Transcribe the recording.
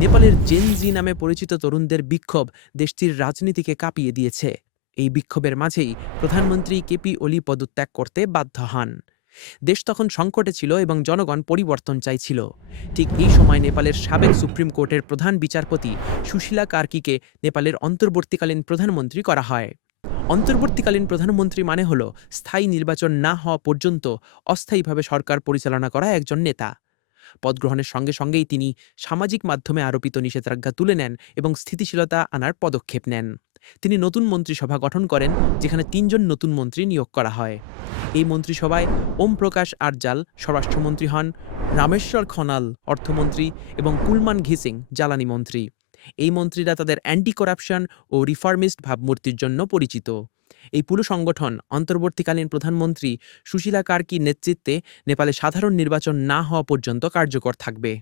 নেপালের জেনজি নামে পরিচিত তরুণদের বিক্ষোভ দেশটির রাজনীতিকে কাঁপিয়ে দিয়েছে। এই বিক্ষোভের মাঝেই প্রধানমন্ত্রী কেপি ওলি পদত্যাগ করতে বাধ্য হন। দেশ তখন সংকটে ছিল এবং জনগণ পরিবর্তন চাইছিল। ঠিক এই সময় নেপালের সাবেক সুপ্রিম কোর্টের প্রধান বিচারপতি সুশীলা কার্কিকে নেপালের অন্তর্বর্তীকালীন প্রধানমন্ত্রী করা হয়। অন্তর্বর্তীকালীন প্রধানমন্ত্রী মানে হল স্থায়ী নির্বাচন না হওয়া পর্যন্ত অস্থায়ীভাবে সরকার পরিচালনা করা একজন নেতা। পদগ্রহণের সঙ্গে সঙ্গেই তিনি সামাজিক মাধ্যমে আরোপিত নিষেধাজ্ঞা তুলে নেন এবং স্থিতিশীলতা আনার পদক্ষেপ নেন। তিনি নতুন মন্ত্রিসভা গঠন করেন, যেখানে তিনজন নতুন মন্ত্রী নিয়োগ করা হয়। এই মন্ত্রিসভায় ওম প্রকাশ আরজাল স্বরাষ্ট্রমন্ত্রী হন, রামেশ্বর খনাল অর্থমন্ত্রী এবং কুলমান ঘিসিং জ্বালানি মন্ত্রী। এই মন্ত্রীরা তাদের অ্যান্টি করাপশন ও রিফর্মিস্ট ভাবমূর্তির জন্য পরিচিত। এই পুরো সংগঠন অন্তর্বর্তীকালীন প্রধানমন্ত্রী সুশীলা কার্কির নেতৃত্বে নেপালে সাধারণ নির্বাচন না হওয়া পর্যন্ত কার্যকর থাকবে।